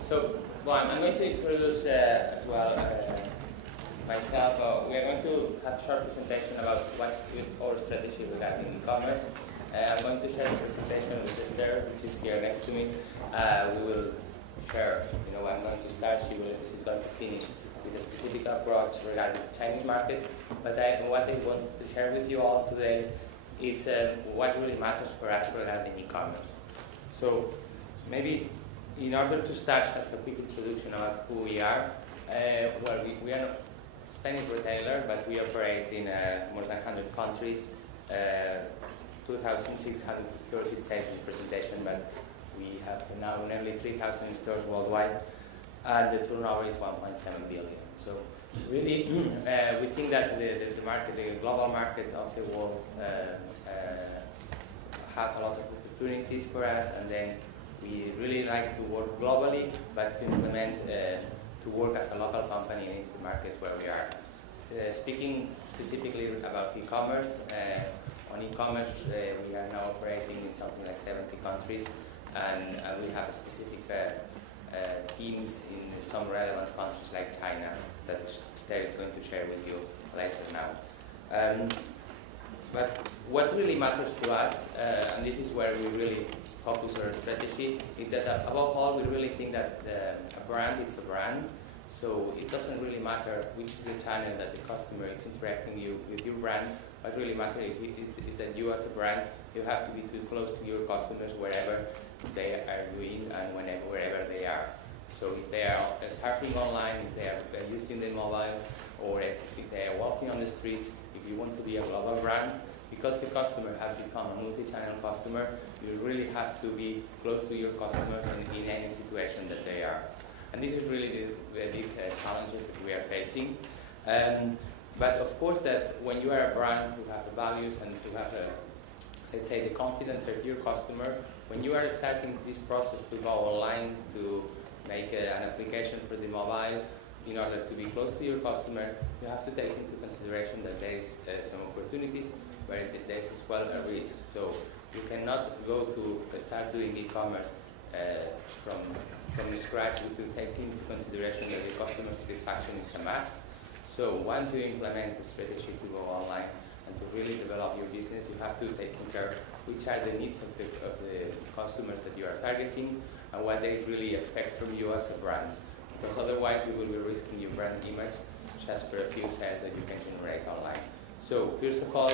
So, well, I'm going to introduce as well myself. We are going to have a short presentation about what's our strategy regarding e-commerce. I'm going to share the presentation with Esther, which is here next to me. We will share, I'm going to start, she's going to finish with a specific approach regarding the Chinese market. But what I want to share with you all today is what really matters for us regarding e-commerce. So, maybe in order to start, just a quick introduction about who we are. Well, we are a Spanish retailer, but we operate in more than 100 countries, 2,600 stores, it says in the presentation, but we have now nearly 3,000 stores worldwide, and the turnover is 1.7 billion. So really, we think that the market, the global market of the world have a lot of opportunities for us, and then we really like to work globally, but to implement, to work as a local company in the market where we are. Speaking specifically about e-commerce, on e-commerce we are now operating in something like 70 countries, and we have a specific teams in some relevant countries like China that Esther is going to share with you later now. But what really matters to us, and this is where we really focus our strategy, is that above all we really think that a brand, it's a brand. So it doesn't really matter which is the channel that the customer is interacting with your brand. What really matters is that you as a brand, you have to be too close to your customers wherever they are doing and wherever they are. So if they are surfing online, if they are using the mobile, or if they are walking on the streets, if you want to be a global brand, because the customer has become a multi-channel customer, you really have to be close to your customers in any situation that they are. And this is really the big challenges that we are facing. But of course that when you are a brand who have values and who have, let's say, the confidence of your customer, when you are starting this process to go online, to make an application for the mobile, in order to be close to your customer, you have to take into consideration that there is some opportunities where there is as well a risk. So you cannot go to start doing e-commerce from scratch without taking into consideration that the customer satisfaction is a must. So once you implement a strategy to go online and to really develop your business, you have to take care which are the needs of the customers that you are targeting and what they really expect from you as a brand. Because otherwise you will be risking your brand image just for a few sales that you can generate online. So first of all,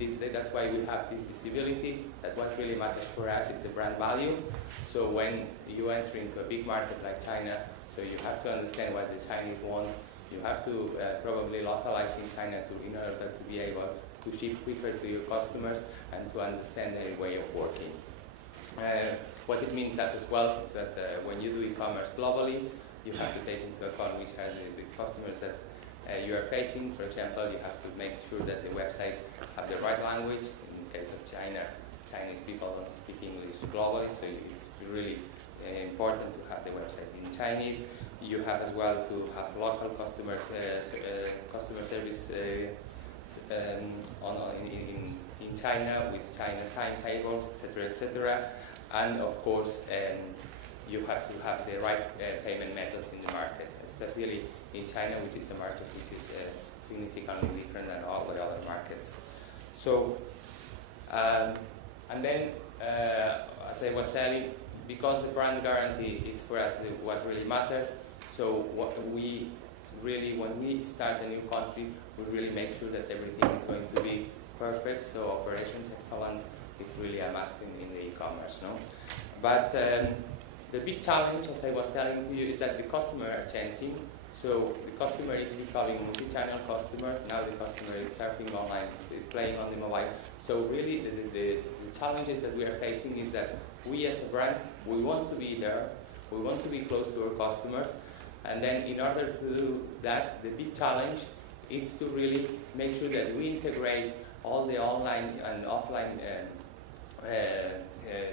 that's why we have this visibility, that what really matters for us is the brand value. So when you enter into a big market like China, so you have to understand what the Chinese want. You have to probably localize in China in order to be able to ship quicker to your customers and to understand their way of working. What it means that as well is that when you do e-commerce globally, you have to take into account which are the customers that you are facing. For example, you have to make sure that the website have the right language. In the case of China, Chinese people don't speak English globally, so it's really important to have the website in Chinese. You have as well to have local customer service in China with China timetables, etc., etc. And of course, you have to have the right payment methods in the market, especially in China, which is a market which is significantly different than all the other markets. So, and then, as I was saying, because the brand guarantee is for us what really matters, so what we really, when we start a new country, we really make sure that everything is going to be perfect, so operations excellence is really a must in the e-commerce, no? But the big challenge, as I was telling to you, is that the customer are changing. So the customer is becoming a multi-channel customer. Now the customer is surfing online, is playing on the mobile. So really the challenges that we are facing is that we as a brand, we want to be there, we want to be close to our customers, and then in order to do that, the big challenge is to really make sure that we integrate all the online and offline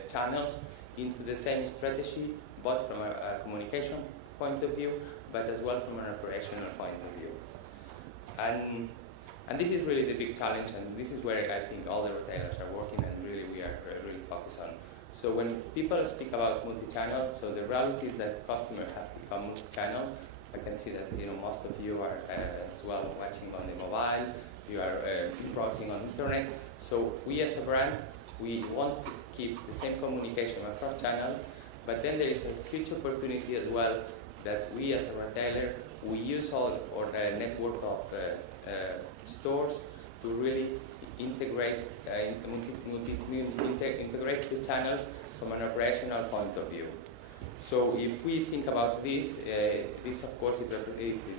channels into the same strategy, both from a communication point of view, but as well from an operational point of view. And this is really the big challenge, and this is where I think all the retailers are working, and really we are really focused So when people speak about multi-channel, so the reality is that customers have become multi-channel. I can see that most of you are as well watching on the mobile, you are browsing on internet. So we as a brand, we want to keep the same communication across channel, but then there is a huge opportunity as well that we as a retailer, we use all our network of stores to really integrate integrate the channels from an operational point of view. So if we think about this, this of course it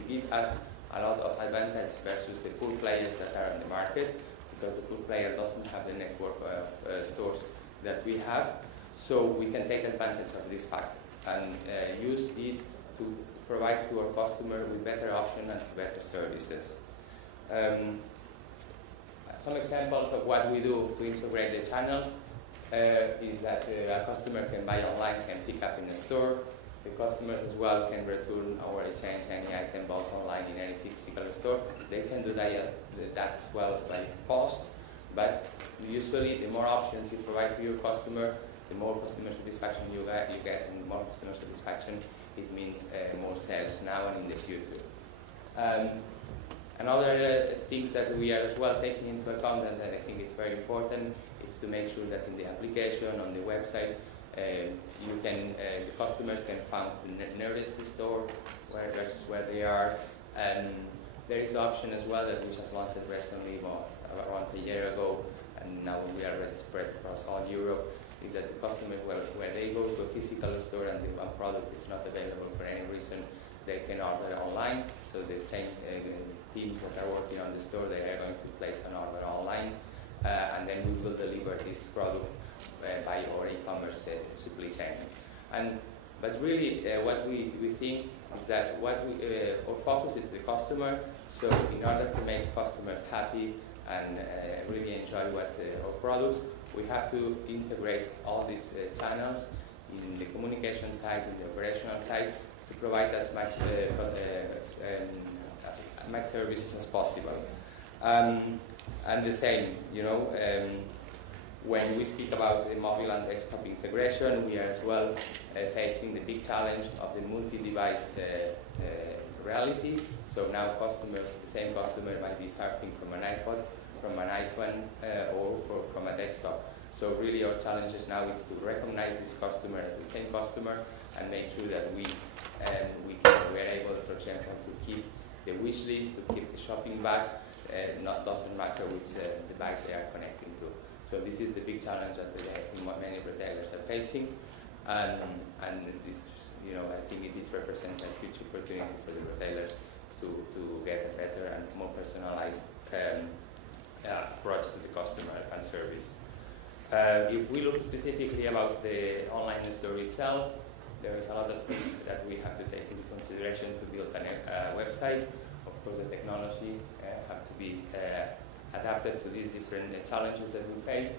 gives us a lot of advantage versus the pool players that are on the market, because the pool player doesn't have the network of stores that we have. So we can take advantage of this fact and use it to provide to our customer with better options and better services. Some examples of what we do to integrate the channels is that a customer can buy online, can pick up in the store. The customers as well can return or exchange any item bought online in any physical store. They can do that as well by post, but usually the more options you provide to your customer, the more customer satisfaction you get, and the more customer satisfaction, it means more sales now and in the future. Another things that we are as well taking into account, and I think it's very important, is to make sure that in the application, on the website, the customers can find the nearest store versus where they are. There is the option as well that we just launched recently, around a year ago, and now we are already spread across all Europe, is that the customers, where they go to a physical store and the one product is not available for any reason, they can order online. So the same teams that are working on the store, they are going to place an order online, and then we will deliver this product by our e-commerce supply chain. But really, what we think is that our focus is the customer. So in order to make customers happy and really enjoy our products, we have to integrate all these channels in the communication side, in the operational side, to provide as much services as possible. And the same, when we speak about the mobile and desktop integration, we are as well facing the big challenge of the multi-device reality. So now the same customer might be surfing from an iPod, from an iPhone, or from a desktop. So really our challenge now is to recognize this customer as the same customer and make sure that we are able, for example, to keep the wish list, to keep the shopping bag. Doesn't matter which device they are connecting to. So this is the big challenge that many retailers are facing, and this, I think it represents a huge opportunity for the retailers to get a better and more personalized approach to the customer and service. If we look specifically about the online store itself, there is a lot of things that we have to take into consideration to build a website. Of course, the technology have to be adapted to these different challenges that we face.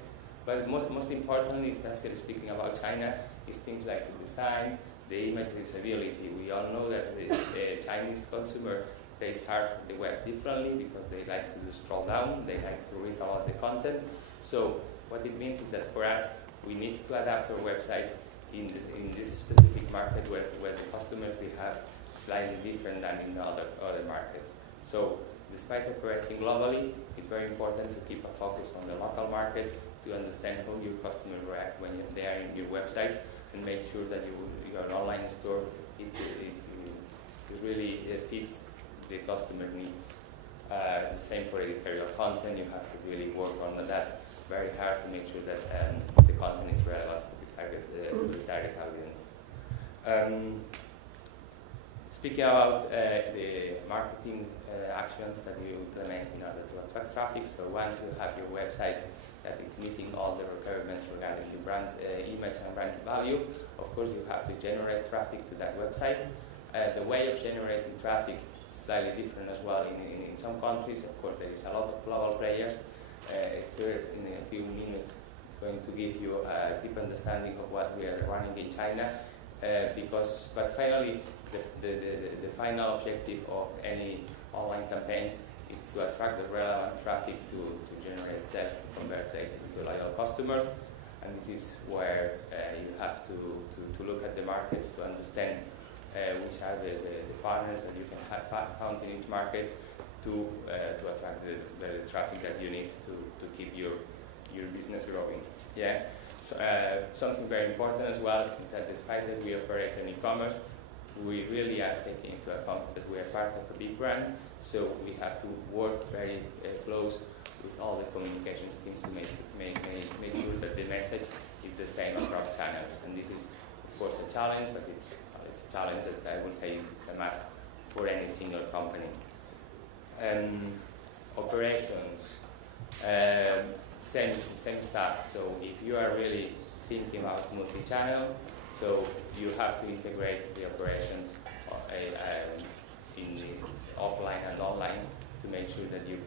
But most importantly, especially speaking about China, is things like the design, the image usability. We all know that the Chinese consumer, they surf the web differently because they like to scroll down, they like to read all the content. So what it means is that for us, we need to adapt our website in this specific market where the customers we have slightly different than in other markets. So despite operating globally, it's very important to keep a focus on the local market to understand how your customers react when they are in your website, and make sure that your online store it really fits the customer needs. The same for editorial content. You have to really work on that very hard to make sure that the content is relevant for the target audience. Speaking about the marketing actions that you implement in order to attract traffic, so once you have your website that it's meeting all the requirements regarding the brand image and brand value, of course you have to generate traffic to that website. The way of generating traffic is slightly different as well in some countries. Of course, there is a lot of global players. In a few minutes, it's going to give you a deep understanding of what we are running in China. But finally, the final objective of any online campaigns is to attract the relevant traffic to generate sales, to convert them into loyal customers. and this is where you have to look at the market to understand which are the partners that you can have found in each market to attract the traffic that you need to keep your business growing. Yeah. So, something very important as well is that despite that we operate in e-commerce, we really are taking into account that we are part of a big brand, so we have to work very close with all the communications teams to make sure that the message is the same across channels. And this is, of course, a challenge, but it's a challenge that I would say it's a must for any single company. Operations, same stuff. So if you are really thinking about multi-channel, so you have to integrate the operations in the offline and online to make sure that you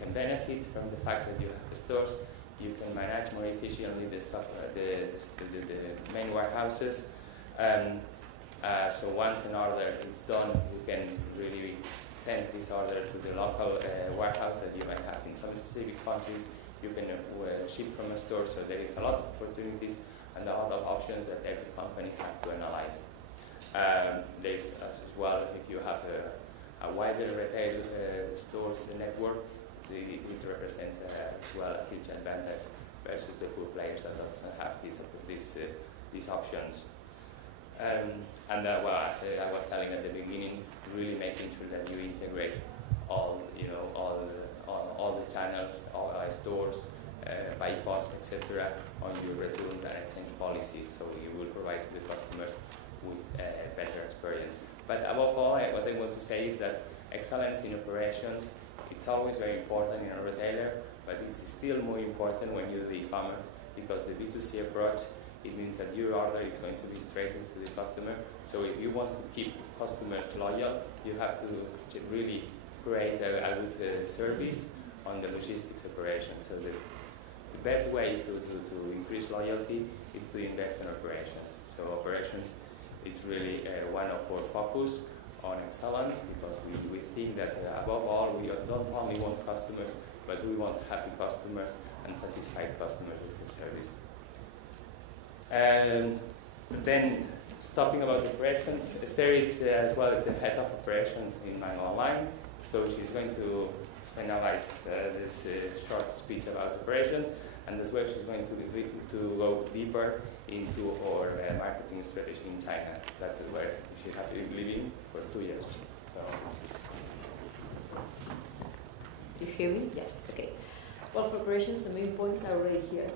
can benefit from the fact that you have the stores, you can manage more efficiently the stock, the main warehouses. So once an order is done, you can really send this order to the local warehouse that you might have in some specific countries. You can ship from a store, so there is a lot of opportunities and a lot of options that every company has to analyze. There's as well, if you have a wider retail stores network, it represents as well a huge advantage versus the poor players that doesn't have these options. Well, as I was telling at the beginning, really making sure that you integrate all the channels, all stores, by post, etc., on your return and exchange policy, so you will provide to the customers with a better experience. But above all, what I want to say is that excellence in operations, it's always very important in a retailer, but it's still more important when you do e-commerce, because the B2C approach, it means that your order is going to be straight into the customer. So if you want to keep customers loyal, you have to really create a good service on the logistics operation. So the best way to increase loyalty is to invest in operations. So operations, it's really one of our focus on excellence, because we think that above all, we don't only want customers, but we want happy customers and satisfied customers with the service. And then, stopping about operations, Esther is as well as the head of operations in Mango Online, so she's going to finalize this short speech about operations, and as well she's going to go deeper into our marketing strategy in China, that where she has been living for 2 years. So. You hear me? Yes. Okay. Well, for operations, the main points are already here.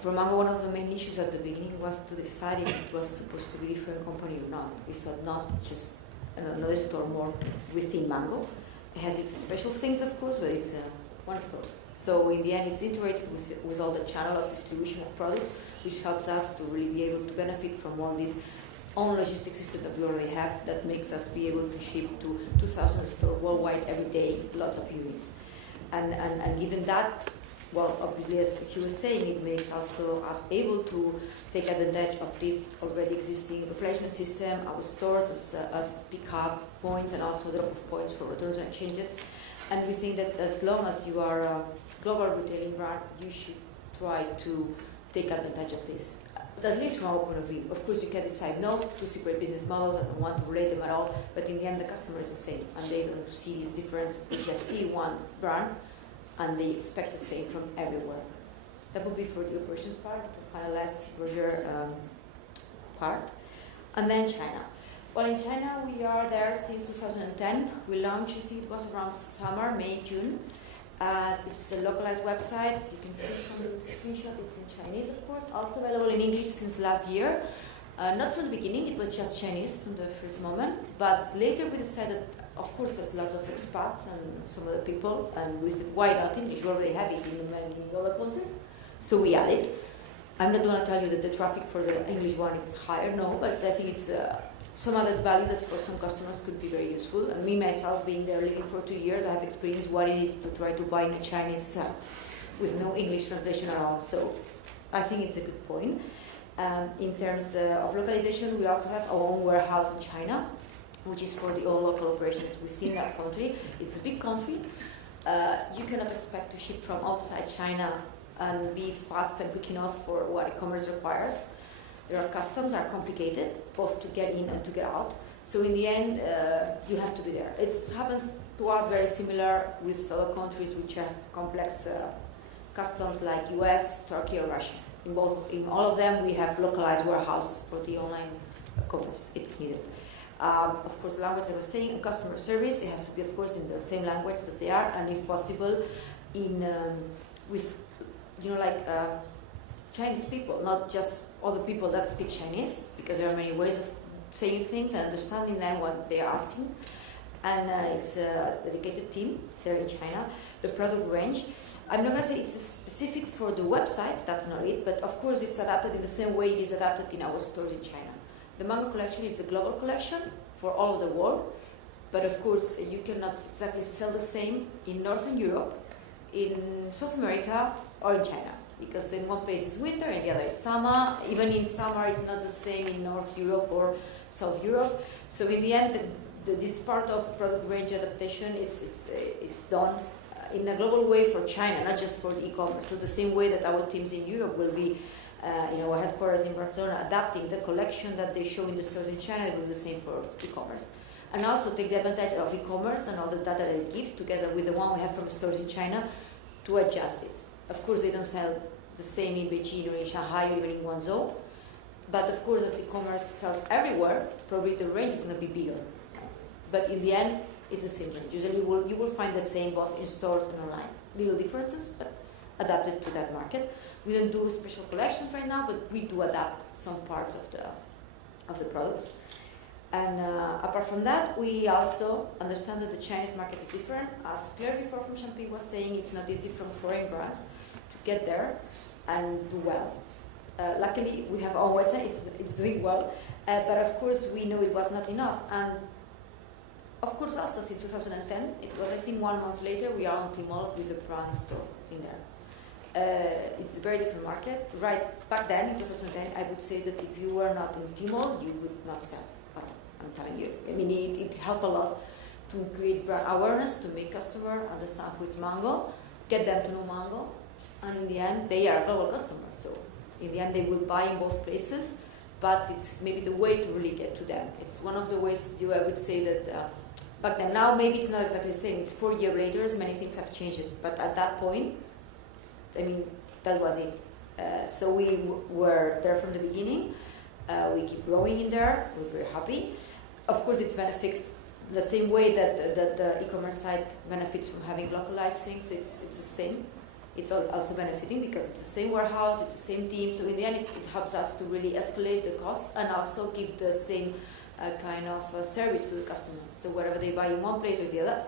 For Mango, one of the main issues at the beginning was to decide if it was supposed to be a different company or not. We thought not, just another store more within Mango. It has its special things, of course, but it's one store. So in the end, it's integrated with all the channel of distribution of products, which helps us to really be able to benefit from all this own logistics system that we already have, that makes us be able to ship to 2,000 stores worldwide every day, lots of units. And given that, well, obviously, as he was saying, it makes also us able to take advantage of this already existing replacement system, our stores as pick-up points and also drop-off points for returns and exchanges. And we think that as long as you are a global retailing brand, you should try to take advantage of this, at least from our point of view. Of course, you can decide not to separate business models and don't want to relate them at all, but in the end, the customer is the same, and they don't see these differences. They just see one brand, and they expect the same from everywhere. That would be for the operations part, the finalize Roger part. And then China. Well, in China, we are there since 2010. We launched, I think it was around summer, May, June. It's a localized website. As you can see from the screenshot, it's in Chinese, of course. Also available in English since last year. Not from the beginning, it was just Chinese from the first moment. But later we decided, of course, there's a lot of expats and some other people, and with why not English? We already have it in many other countries, so we add it. I'm not going to tell you that the traffic for the English one is higher, no, but I think it's some added value that for some customers could be very useful. And me, myself, being there living for 2 years, I have experienced what it is to try to buy in a Chinese site with no English translation at all, so I think it's a good point. In terms of localization, we also have our own warehouse in China, which is for the all local operations within that country. It's a big country. You cannot expect to ship from outside China and be fast and quick enough for what e-commerce requires. Their customs are complicated, both to get in and to get out. So in the end, you have to be there. It happens to us very similar with other countries which have complex customs like US, Turkey, or Russia. In all of them, we have localized warehouses for the online commerce. It's needed. Of course, the language I was saying, and customer service, it has to be, of course, in the same language as they are, and if possible, with Chinese people, not just other people that speak Chinese, because there are many ways of saying things and understanding then what they are asking. And it's a dedicated team there in China. The product range, I'm not going to say it's specific for the website, that's not it, but of course it's adapted in the same way it is adapted in our stores in China. The Mango collection is a global collection for all of the world, but of course you cannot exactly sell the same in Northern Europe, in South America, or in China, because in one place is winter and the other is summer. Even in summer it's not the same in North Europe or South Europe. So in the end, this part of product range adaptation, it's done in a global way for China, not just for the e-commerce. So the same way that our teams in Europe will be in our headquarters in Barcelona adapting the collection that they show in the stores in China, it will be the same for e-commerce. And also take the advantage of e-commerce and all the data that it gives together with the one we have from stores in China to adjust this. Of course, they don't sell the same in Beijing or in Shanghai or even in Guangzhou, but of course, as e-commerce sells everywhere, probably the range is going to be bigger. But in the end, it's the same range. Usually you will find the same both in stores and online. Little differences, but adapted to that market. We don't do special collections right now, but we do adapt some parts of the products. And apart from that, we also understand that the Chinese market is different. As Claire before from Champagne was saying, it's not easy from foreign brands to get there and do well. Luckily, we have our website, it's doing well, but of course we know it was not enough. And of course also since 2010, it was I think 1 month later, we are on Tmall with the brand store in there. It's a very different market. Right back then, in 2010, I would say that if you were not in Tmall, you would not sell. I'm telling you. I mean, it helped a lot to create brand awareness, to make customer understand who is Mango, get them to know Mango, and in the end, they are global customers. So in the end, they will buy in both places, but it's maybe the way to really get to them. It's one of the ways I would say that back then. Now maybe it's not exactly the same. It's 4 years later, many things have changed. But at that point, I mean, that was it. So we were there from the beginning. We keep growing in there. We're very happy. Of course, it benefits the same way that the e-commerce site benefits from having localized things. It's the same. It's also benefiting because it's the same warehouse, it's the same team. So in the end, it helps us to really escalate the costs and also give the same kind of service to the customers. So whatever they buy in one place or the other,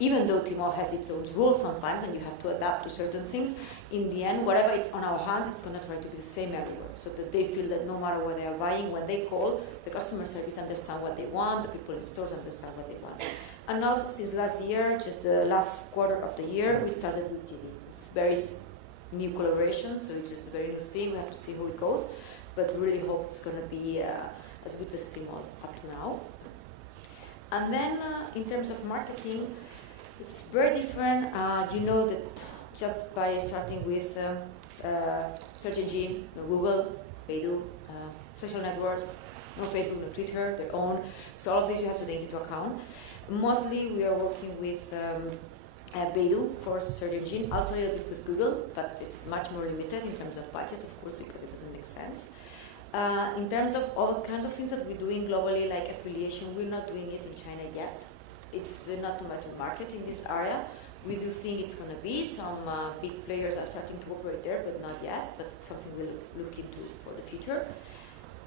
even though Tmall has its own rules sometimes and you have to adapt to certain things, in the end, whatever it's on our hands, it's going to try to be the same everywhere, so that they feel that no matter where they are buying, when they call, the customer service understand what they want, the people in stores understand what they want. And also since last year, just the last quarter of the year, we started with TV. It's very new collaboration, so it's just a very new thing. We have to see how it goes, but really hope it's going to be as good as Tmall up to now. And then in terms of marketing, it's very different. You know that just by starting with search engine, Google, Baidu, social networks, no Facebook, no Twitter, their own. So all of these you have to take into account. Mostly we are working with Baidu for search engine, also a little bit with Google, but it's much more limited in terms of budget, of course, because it doesn't make sense. In terms of all kinds of things that we're doing globally, like affiliation, we're not doing it in China yet. It's not too much of market in this area. We do think it's going to be. Some big players are starting to operate there, but not yet. But it's something we'll look into for the future.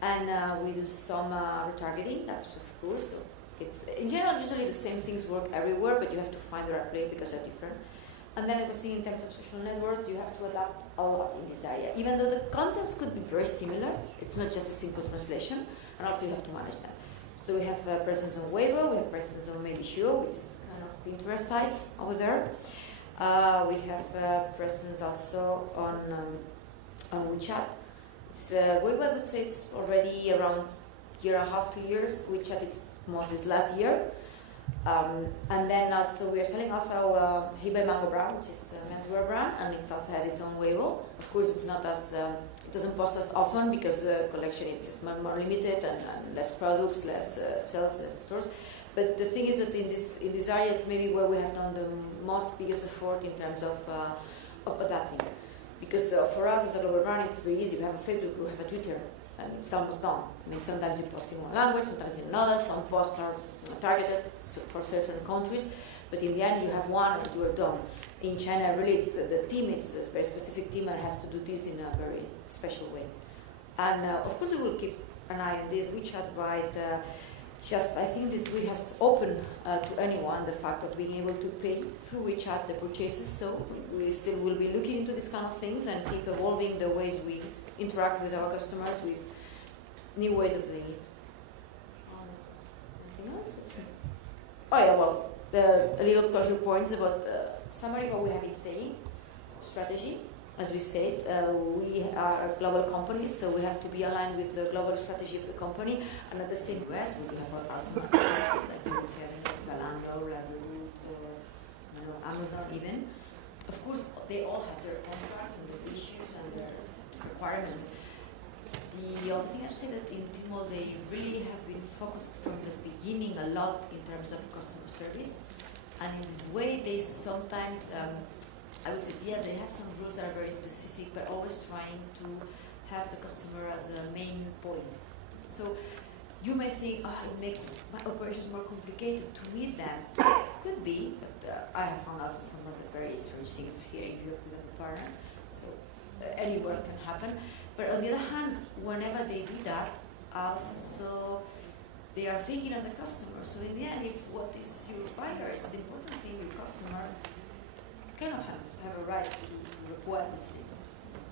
And we do some retargeting, that's of course. So it's in general, usually the same things work everywhere, but you have to find the right player because they're different. And then I was saying in terms of social networks, you have to adapt a lot in this area. Even though the contents could be very similar, it's not just a simple translation, and also you have to manage them. So we have presence on Weibo, we have presence on maybe Shio, which is kind of Pinterest site over there. We have presence also on WeChat. It's Weibo, I would say it's already around 1.5 to 2 years. WeChat is mostly last year. And then also we are selling also Hibe Mango brand, which is a menswear brand, and it also has its own Weibo. Of course, it's not as it doesn't post as often because the collection is more limited and less products, less sales, less stores. But the thing is that in this area, it's maybe where we have done the most biggest effort in terms of adapting. Because for us as a global brand, it's very easy. We have a Facebook, we have a Twitter, and it's almost done. I mean, sometimes you post in one language, sometimes in another. Some posts are targeted for certain countries, but in the end, you have one and you are done. In China, really, it's, the team is a very specific team and has to do this in a very special way. And of course, we will keep an eye on this. WeChat, right? I think this week has opened to anyone the fact of being able to pay through WeChat the purchases. So we still will be looking into these kind of things and keep evolving the ways we interact with our customers with new ways of doing it. Anything else? Oh yeah, well, a little closure points about summary of what we have been saying. Strategy. As we said, we are a global company, so we have to be aligned with the global strategy of the company. And at the same US, we have our marketplaces like you would say, Zalando, Revolut, Amazon even. Of course, they all have their contracts and their issues and their requirements. The other thing I have to say that in Tmall, they really have been focused from the beginning a lot in terms of customer service. And in this way, they sometimes I would say, yes, they have some rules that are very specific, but always trying to have the customer as a main point. So you may think, it makes my operations more complicated to meet them. Could be, but I have found also some of the very strange things here in Europe with the partners. So anywhere can happen. But on the other hand, whenever they do that, also they are thinking of the customer. So in the end, if what is your buyer, it's the important thing, your customer cannot have a right to request these things.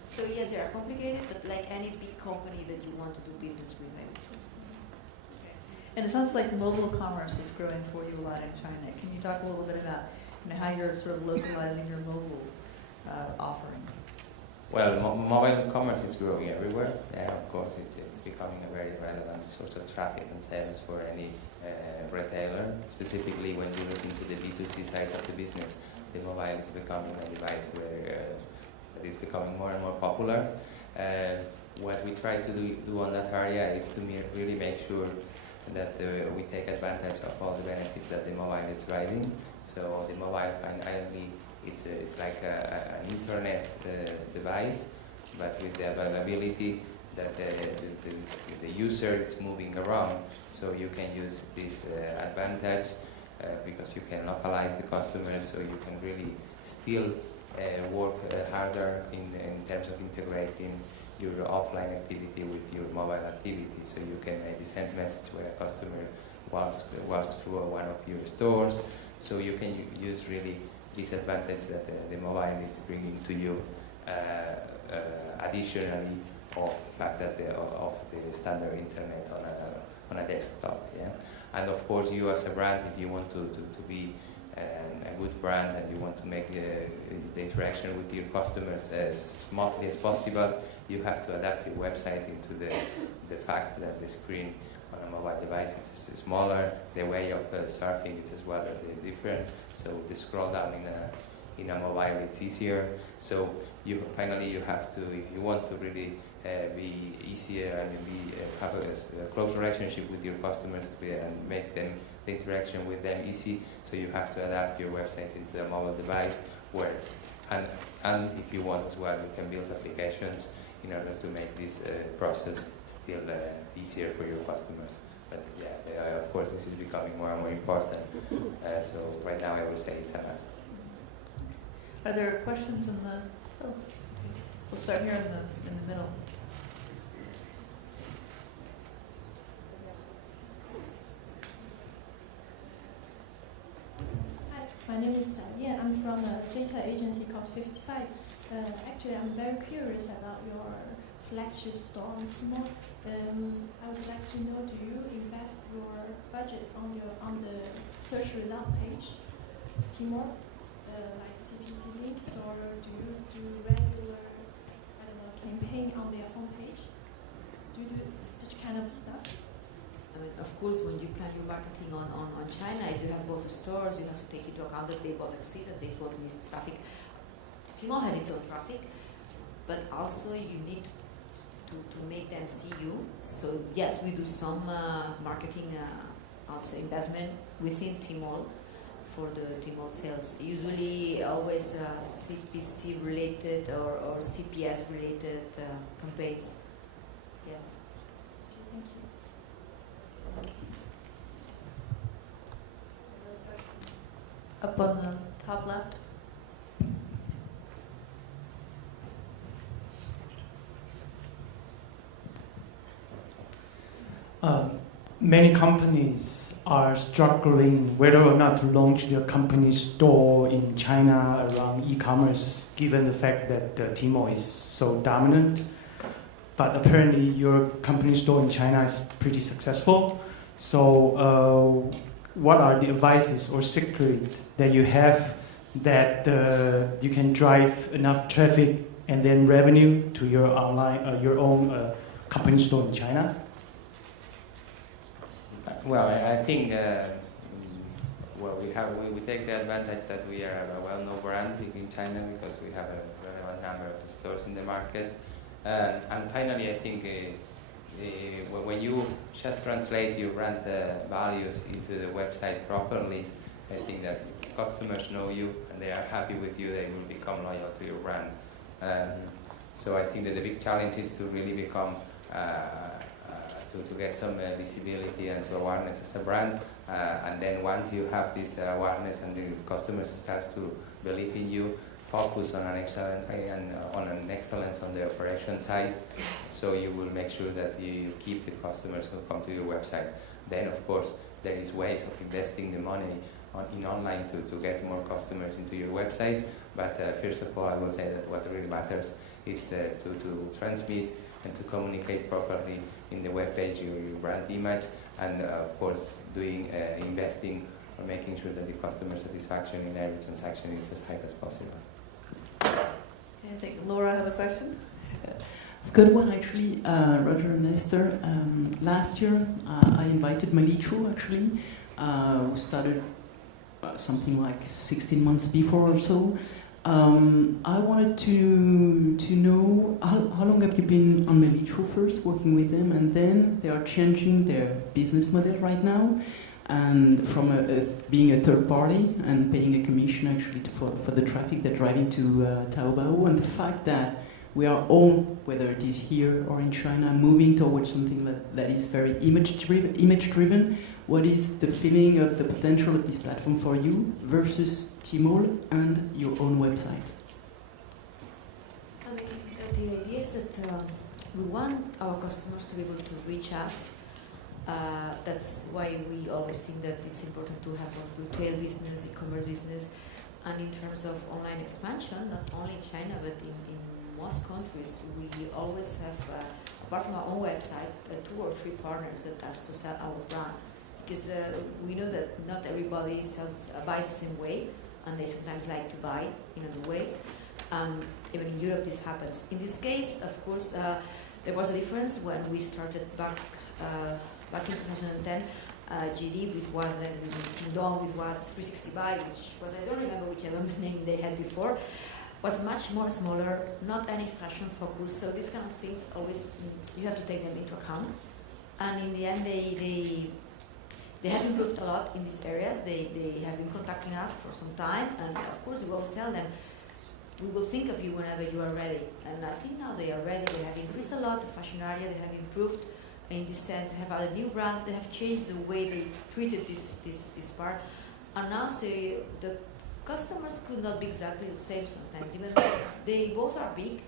So yes, they are complicated, but like any big company that you want to do business with, I would say. And it sounds like mobile commerce is growing for you a lot in China. Can you talk a little bit about how you're sort of localizing your mobile offering? Well, mobile commerce is growing everywhere. Of course, it's becoming a very relevant source of traffic and sales for any retailer, specifically when you look into the B2C side of the business. The mobile is becoming a device where it's becoming more and more popular. What we try to do on that area is to really make sure that we take advantage of all the benefits that the mobile is driving. So the mobile finally, it's like an internet device, but with the availability that the user is moving around. So you can use this advantage because you can localize the customers, so you can really still work harder in terms of integrating your offline activity with your mobile activity. So you can maybe send a message when a customer walks through one of your stores. So you can use really this advantage that the mobile is bringing to you additionally of the fact that of the standard internet on a desktop. Yeah? And of course, you as a brand, if you want to be a good brand and you want to make the interaction with your customers as smoothly as possible, you have to adapt your website into the fact that the screen on a mobile device is smaller, the way of surfing is as well different. So the scroll down in a mobile it's easier. So finally you have to, if you want to really be easier and have a close relationship with your customers and make the interaction with them easy, so you have to adapt your website into a mobile device and if you want as well, you can build applications in order to make this process still easier for your customers. But yeah, of course this is becoming more and more important. So right now I would say it's a must. Are there questions in the? Oh, we'll start here in the middle. Hi, my name is Yan. I'm from a data agency called 55. Actually, I'm very curious about your flagship store on Tmall. I would like to know, do you invest your budget on the search result page of Tmall, like CPC links, or do you do regular, campaign on their homepage? Do you do such kind of stuff? I mean, of course, when you plan your marketing on China, if you have both the stores, you have to take into account that they both exist and they both need traffic. Tmall has its own traffic, but also you need to make them see you. So yes, we do some marketing also investment within Tmall for the Tmall sales. Usually always CPC related or CPS related campaigns. Yes. Thank you. Up on the top left. Many companies are struggling whether or not to launch their company store in China around e-commerce, given the fact that Tmall is so dominant. But apparently your company store in China is pretty successful. So what are the advices or secrets that you have that you can drive enough traffic and then revenue to your online, your own company store in China? Well, I think we take the advantage that we are a well-known brand in China because we have a relevant number of stores in the market. And finally, I think when you just translate your brand values into the website properly, I think that customers know you and they are happy with you, they will become loyal to your brand. So I think that the big challenge is to really become to get some visibility and to awareness as a brand, and then once you have this awareness and the customers start to believe in you, focus on an excellence on the operation side, so you will make sure that you keep the customers who come to your website. Then of course there is ways of investing the money in online to get more customers into your website, but first of all I will say that what really matters is to transmit and to communicate properly in the web page your brand image, and of course investing or making sure that the customer satisfaction in every transaction is as high as possible. I think Laura has a question. I've got one actually, Roger and Esther. Last year I invited Malichu actually, who started something like 16 months before or so. I wanted to know how long have you been on Malichu first, working with them, and then they are changing their business model right now, and from being a third party and paying a commission actually for the traffic they're driving to Taobao, and the fact that we are all, whether it is here or in China, moving towards something that is very image driven. What is the feeling of the potential of this platform for you versus Tmall and your own website? I mean, the idea is that we want our customers to be able to reach us. That's why we always think that it's important to have both retail business, e-commerce business, and in terms of online expansion, not only in China but in most countries, we always have, apart from our own website, 2 or 3 partners that are to sell our brand. Because we know that not everybody buys the same way, and they sometimes like to buy in other ways. Even in Europe this happens. In this case, of course, there was a difference when we started back in 2010. GD, which was then Dong, which was 360 Buy, which was, I don't remember whichever name they had before, was much more smaller, not any fashion focus. So these kind of things always, you have to take them into account. And in the end, they have improved a lot in these areas. They have been contacting us for some time, and of course we always tell them, we will think of you whenever you are ready. And I think now they are ready. They have increased a lot the fashion area. They have improved in this sense. They have added new brands. They have changed the way they treated this part. And now the customers could not be exactly the same sometimes. Even they both are big.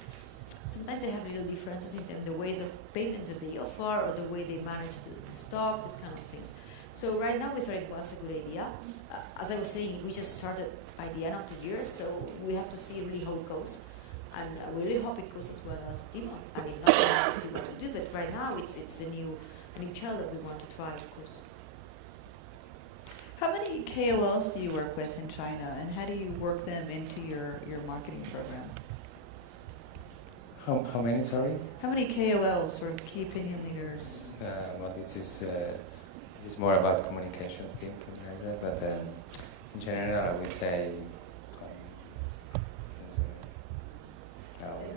Sometimes they have little differences in the ways of payments that they offer or the way they manage the stock, these kind of things. So right now we thought it was a good idea. As I was saying, we just started by the end of the year, so we have to see really how it goes. And we really hope it goes as well as Tmall. I mean, not to see what to do, but right now it's a new channel that we want to try, of course. How many KOLs do you work with in China, and how do you work them into your marketing program? How many, sorry? How many KOLs, or key opinion leaders? Well, this is This is more about communication, something like that. But in general, I would say.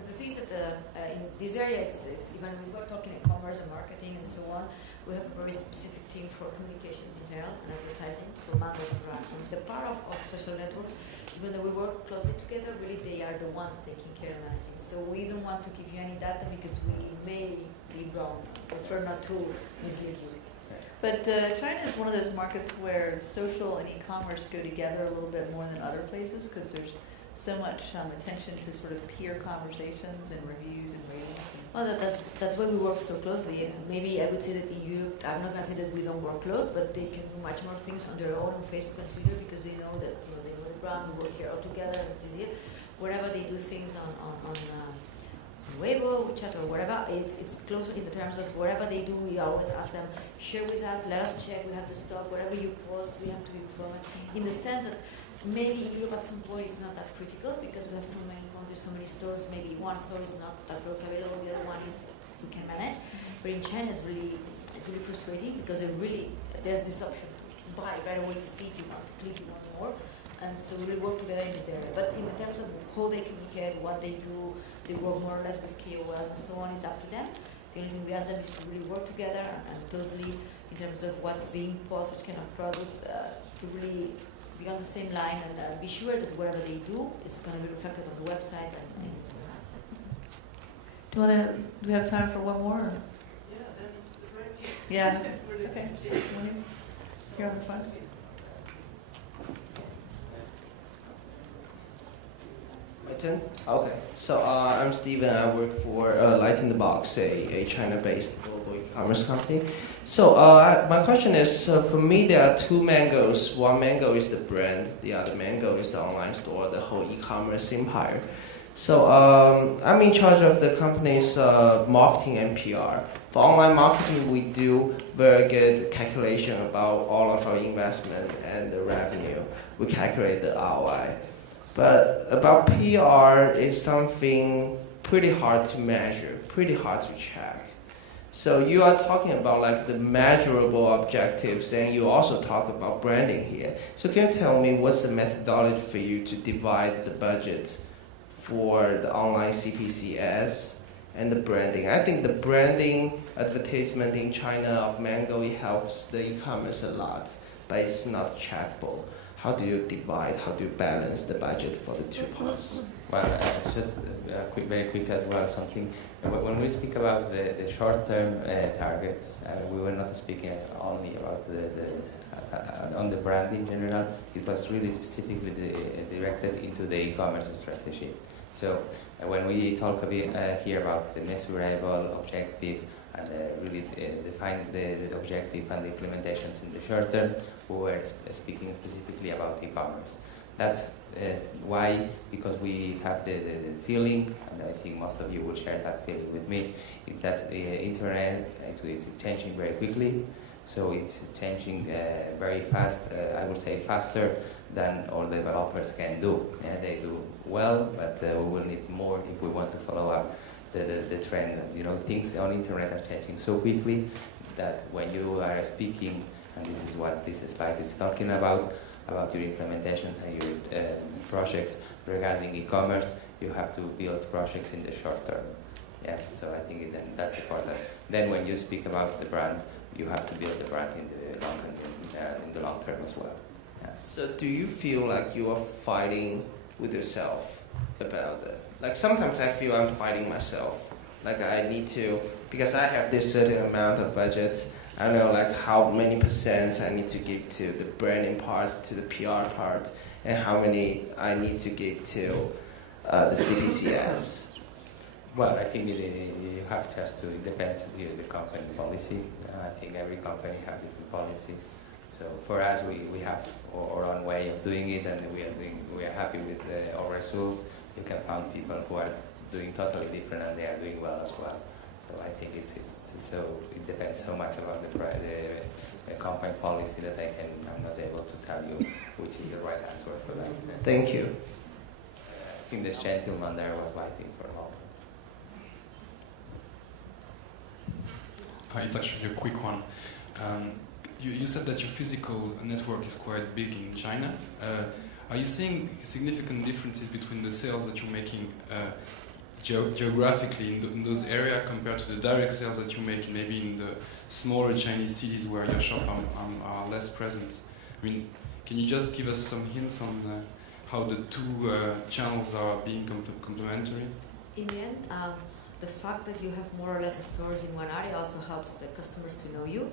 The thing is that in this area, it's even we were talking e-commerce and marketing and so on, we have a very specific team for communications in general and advertising for Mango's brand. And the part of social networks, even though we work closely together, really they are the ones taking care of managing. So we don't want to give you any data because we may be wrong. Prefer not to mislead you. But China is one of those markets where social and e-commerce go together a little bit more than other places because there's so much attention to sort of peer conversations and reviews and ratings. Well, that's why we work so closely. Maybe I would say that in Europe, I'm not going to say that we don't work close, but they can do much more things on their own on Facebook and Twitter because they know that they know the brand, we work here all together, and it's easier. Whenever they do things on Weibo, WeChat, or whatever, it's closer in the terms of whatever they do. We always ask them, share with us, let us check. We have to stop whatever you post. We have to inform it in the sense that. Maybe in Europe at some point it's not that critical because we have so many countries, so many stores. Maybe one store is not that well available, the other one is we can manage. But in China it's really frustrating because there's this option to buy right away. You see, you want to click, you want more, and so we really work together in this area. But in the terms of how they communicate, what they do, they work more or less with KOLs and so on. It's up to them. The only thing we ask them is to really work together and closely in terms of what's being posted, which kind of products, to really be on the same line and be sure that whatever they do is going to be reflected on the website. Do we have time for one more? Or? Yeah. Okay. Here on the front. My turn? Okay. So I'm Steven. I work for Light in the Box, a China-based global e-commerce company. So my question is, for me, there are two Mangoes. One Mango is the brand. The other Mango is the online store, the whole e-commerce empire. So I'm in charge of the company's marketing and PR. For online marketing, we do very good calculation about all of our investment and the revenue. We calculate the ROI. But about PR is something pretty hard to measure, pretty hard to check. So you are talking about like the measurable objectives, and you also talk about branding here. So can you tell me what's the methodology for you to divide the budget for the online CPC ads and the branding? I think the branding advertisement in China of Mango, it helps the e-commerce a lot, but it's not checkable. How do you divide, how do you balance the budget for the two parts? Well, it's just very quick as well, something. When we speak about the short-term targets, we were not speaking only about on the brand in general. It was really specifically directed into the e-commerce strategy. So when we talk a bit here about the measurable objective and really define the objective and the implementations in the short term, we were speaking specifically about e-commerce. That's why, because we have the feeling, and I think most of you will share that feeling with me, is that the internet it's changing very quickly. So it's changing very fast, I would say faster than all the developers can do. They do well, but we will need more if we want to follow up the trend. You know, things on internet are changing so quickly that when you are speaking, and this is what this slide is talking about your implementations and your projects regarding e-commerce, you have to build projects in the short term. Yeah, so I think that's important. Then when you speak about the brand, you have to build the brand in the long term as well. Yeah. So do you feel like you are fighting with yourself about that? Like sometimes I feel I'm fighting myself. Like I need to, because I have this certain amount of budget, I know like how many percent I need to give to the branding part, to the PR part, and how many I need to give to the CPCS. Well, I think you have just to, it depends on the company policy. I think every company has different policies. So for us, we have our own way of doing it, and we are happy with our results. You can find people who are doing totally different, and they are doing well as well. So I think it depends so much about the company policy that I'm not able to tell you which is the right answer for that. Thank you. I think this gentleman there was waiting for a moment. It's actually a quick one. you said that your physical network is quite big in China. Are you seeing significant differences between the sales that you're making geographically in those areas compared to the direct sales that you make maybe in the smaller Chinese cities where your shop are less present? I mean, can you just give us some hints on how the two channels are being complementary? In the end, the fact that you have more or less stores in one area also helps the customers to know you.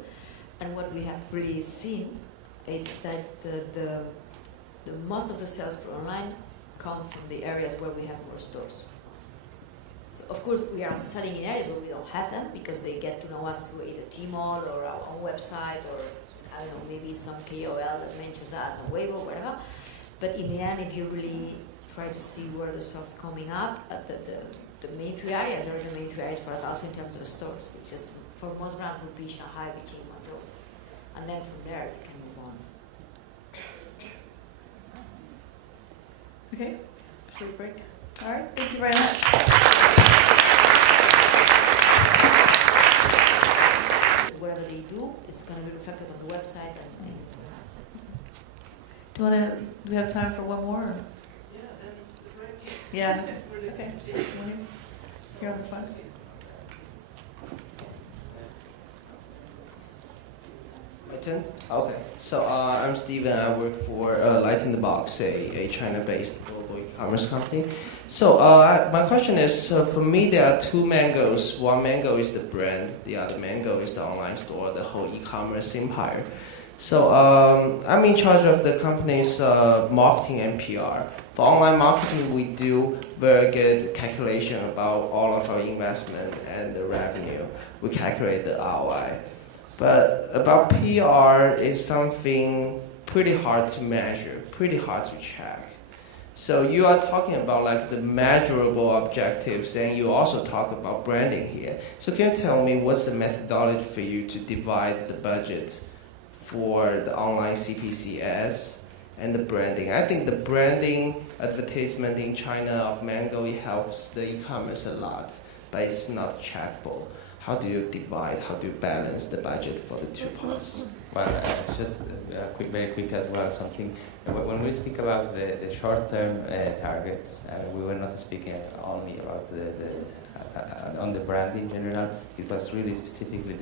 And what we have really seen is that the most of the sales for online come from the areas where we have more stores. So of course, we are also selling in areas where we don't have them because they get to know us through either Tmall or our own website or, I don't know, maybe some KOL that mentions us on Weibo, whatever. But in the end, if you really try to see where the sales coming up, the main three areas are the main three areas for us also in terms of stores, which is for most brands would be Shanghai, Beijing, Guangzhou. And then from there, you can move on. Okay, should we break? All right, thank you very much. Whatever they do, it's going to be reflected on the website. Do we have time for one more? Or? Yeah, that's the break. Yeah. Okay. Here on the front. My turn? Okay. So I'm Steven. I work for Light in the Box, a China-based global e-commerce company. So my question is, for me, there are two Mangoes. One Mango is the brand. The other Mango is the online store, the whole e-commerce empire. So I'm in charge of the company's marketing and PR. For online marketing, we do very good calculation about all of our investment and the revenue. We calculate the ROI. But about PR is something pretty hard to measure, pretty hard to check. So you are talking about like the measurable objectives, and you also talk about branding here. So can you tell me what's the methodology for you to divide the budget for the online CPCS and the branding? I think the branding advertisement in China of Mango, it helps the e-commerce a lot, but it's not checkable. How do you divide, how do you balance the budget for the two parts? Well, it's just very quick as well, something. When we speak about the short-term targets, we were not speaking only about on the brand in general. It was really specifically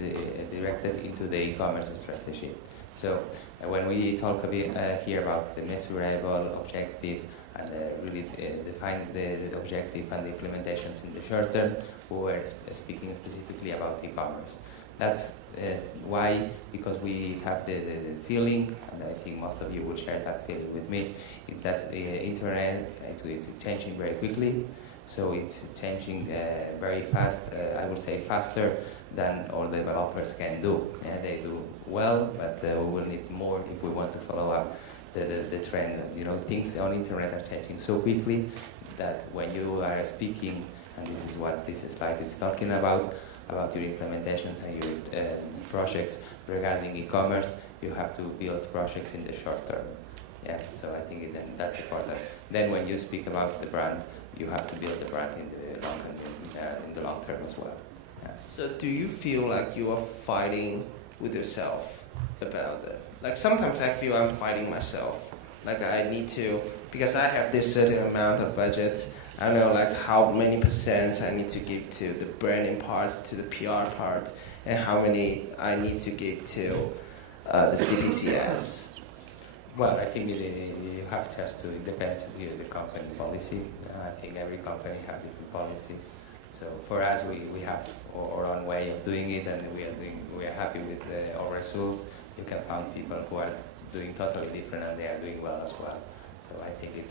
directed into the e-commerce strategy. So when we talk a bit here about the measurable objective and really define the objective and the implementations in the short term, we were speaking specifically about e-commerce. That's why, because we have the feeling, and I think most of you will share that feeling with me, is that the internet it's changing very quickly. So it's changing very fast, I would say faster than all developers can do. And they do well, but we will need more if we want to follow up the trend. You know, things on internet are changing so quickly that when you are speaking, and this is what this slide is talking about your implementations and your projects regarding e-commerce, you have to build projects in the short term. Yeah, so I think that's important. Then when you speak about the brand, you have to build the brand in the long term as well. Yeah. So do you feel like you are fighting with yourself about that? Like sometimes I feel I'm fighting myself. Like I need to, because I have this certain amount of budget, I know like how many percent I need to give to the branding part, to the PR part, and how many I need to give to the CPCS. Well, I think you have just to, it depends on the company policy. I think every company has different policies. So for us, we have our own way of doing it, and we are happy with our results. You can find people who are doing totally different, and they are doing well as well. So I think it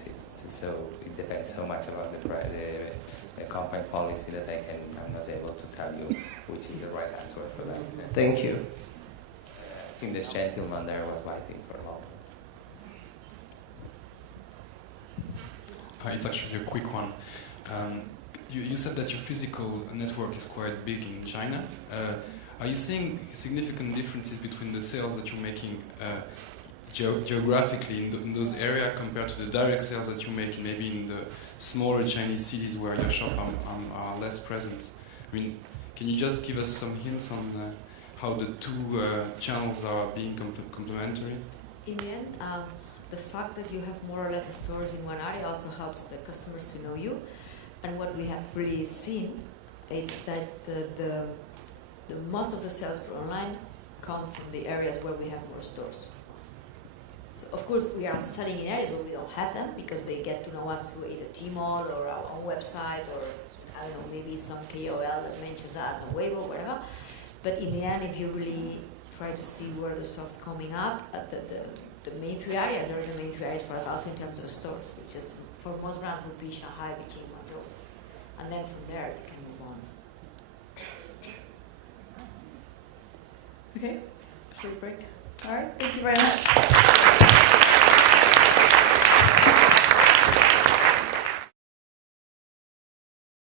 depends so much about the company policy that I'm not able to tell you which is the right answer for that. Yeah. Thank you. I think this gentleman there was waiting for a while. It's actually a quick one. You said that your physical network is quite big in China. Are you seeing significant differences between the sales that you're making geographically in those areas compared to the direct sales that you're making maybe in the smaller Chinese cities where your shop are less present? I mean, can you just give us some hints on how the two channels are being complementary? In the end, the fact that you have more or less stores in one area also helps the customers to know you. And what we have really seen is that the most of the sales for online come from the areas where we have more stores. So of course, we are also selling in areas where we don't have them because they get to know us through either Tmall or our own website, or I don't know, maybe some KOL that mentions us on Weibo, whatever. But in the end, if you really try to see where the sales coming up, the main three areas are the main three areas for us also in terms of stores, which is for most brands would be Shanghai, Beijing, Guangzhou. And then from there you can move on. Okay, short break. All right, thank you very much.